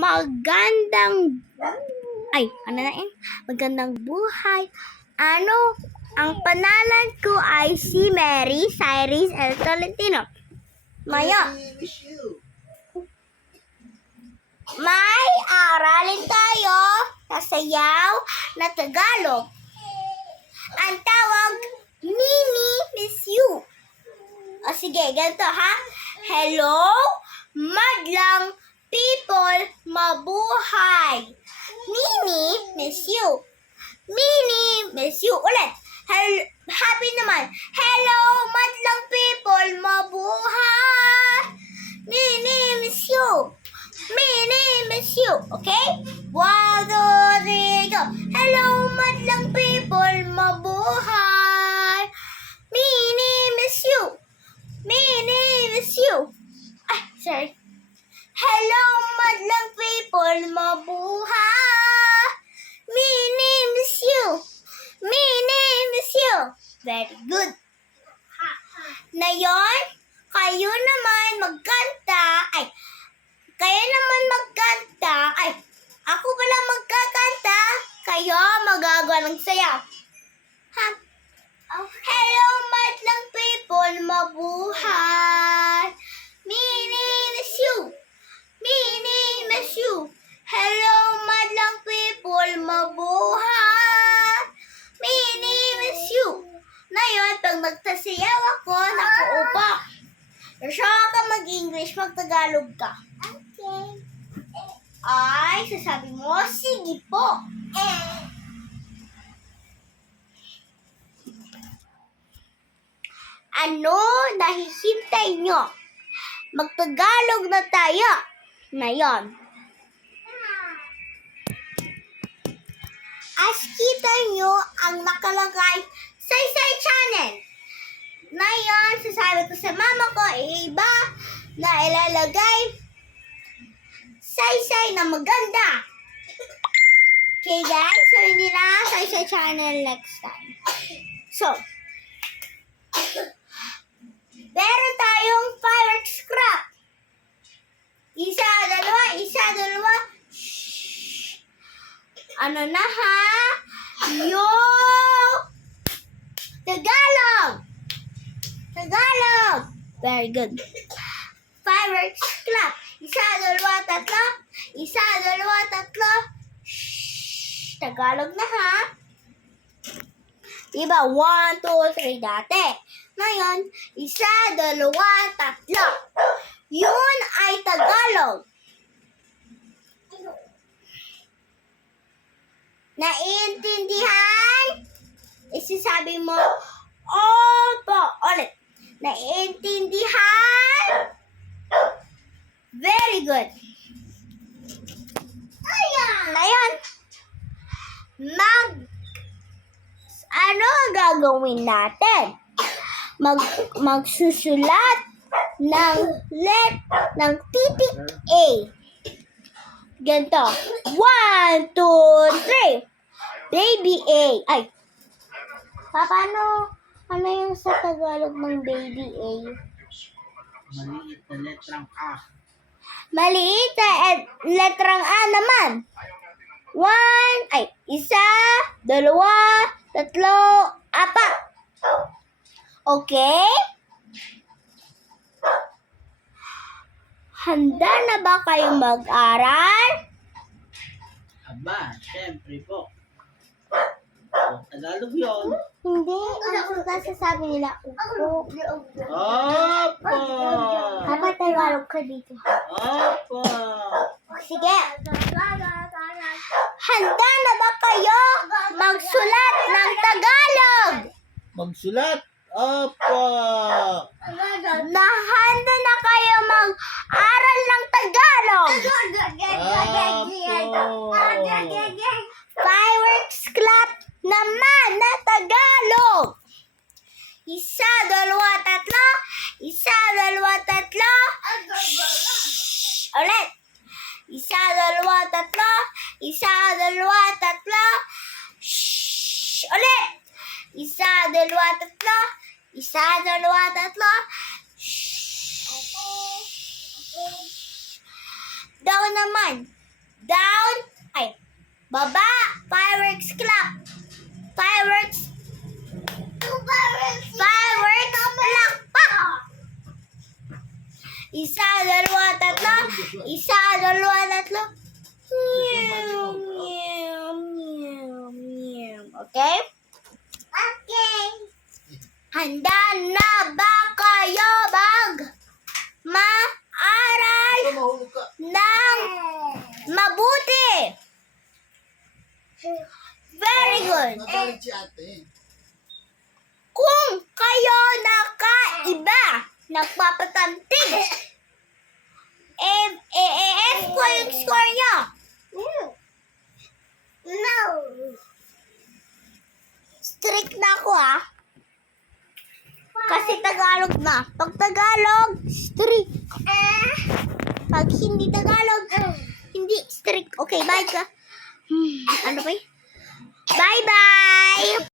magandang magandang buhay. Ang pangalan ko ay si Mary Cyrus L. Tolentino. Ngayon, may aralin tayo sa sayaw na Tagalog. Ang tawag, Mini Miss You. O sige, ganito ha. Hello, madlang people, mabuhay. Mini Miss You. Mini Miss You. Ulit. Happy naman. Hello, madlang people, mabuhay. Mini Miss You. Mini Miss You. Okay? 1, 2, 3, go. Hello, madlang people, mabuhay. Mini Miss You. Mini Miss You. Sorry. Hello, madlang people, mabuhay. Mini Miss You. Mini Miss You. Very good. Ngayon, kayo naman magkanta. Ako pala magkakanta. Kayo magagawa ng sayaw. Hello, madlang people, mabuhay. Mini Miss You. Mini Miss You. Hello, madlang people, mabuhay. Mini Miss You. Ngayon, pag magtasayaw ako, nakaupo. Siya ka mag-English, mag-Tagalog ka. Okay. Ay, sasabi mo, sige po. Ano nahihintay nyo? Mag-Tagalog na tayo. Ngayon. As kita nyo ang nakalagay sa Saysay Channel. Ngayon, sasabi ko sa mama ko, iba na ilalagay Saysay na maganda. Okay guys, so hindi na Saysay Channel next time. So, meron tayong fireworks craft. Isa, dalawa. Shhh. Ano na ha? Yung Tagalog. Very good. Fireworks clap. Isa, dalawa, tatlo. Shhh. Tagalog na ha? Diba? 1, 2, 3 dati. Ngayon, isa, dalawa, tatlo. Yun ay Tagalog. Naiintindihan? Isasabi mo, opo. Ulit. Naiintindihan? Very good. Ngayon, ano gagawin natin? Magsusulat ng titik A. Ganito. 1, 2, 3. Baby A. Ano yung sa Tagalog ng baby A? Maliit na letrang A. Maliit na letrang A naman. 1, 1, 2, 3, 4. Okay? Handa na ba kayong mag-aral? Aba, syempre po. Tagalog yun. Hindi. Ang sasabi nila, upo. Opo! Dapat Tagalog ka dito. Opo! Sige. Handa na ba kayo magsulat ng Tagalog? Magsulat? Opo! Handa na kayo mag-aral ng Tagalog? Opo! Fireworks clap naman na Tagalog. Isa, dalawa, tatlo. Shhh. Ulit. Isa, dalawa, tatlo. Shhh. Ulit. Isa, dalawa, tatlo. Shhh. Daw naman. Down. Ay. Baba. Fireworks clap. Fireworks. Fireworks palakpak. Isa, dalawa, tatlo. Isa, dalawa, tatlo. Meow, meow, meow, meow. Okay? Okay. Handa na ba kayo mag-aral Mahulog ka. ng mabuti? Very good. Nagalit si ate. Kung kayo nakaiba, nagpapatantig, F ko yung score nyo. No. Strict na ako Kasi Tagalog na. Pag Tagalog, strict. Pag hindi Tagalog, hindi strict. Okay, bye ka. Ano ba yun? Bye-bye!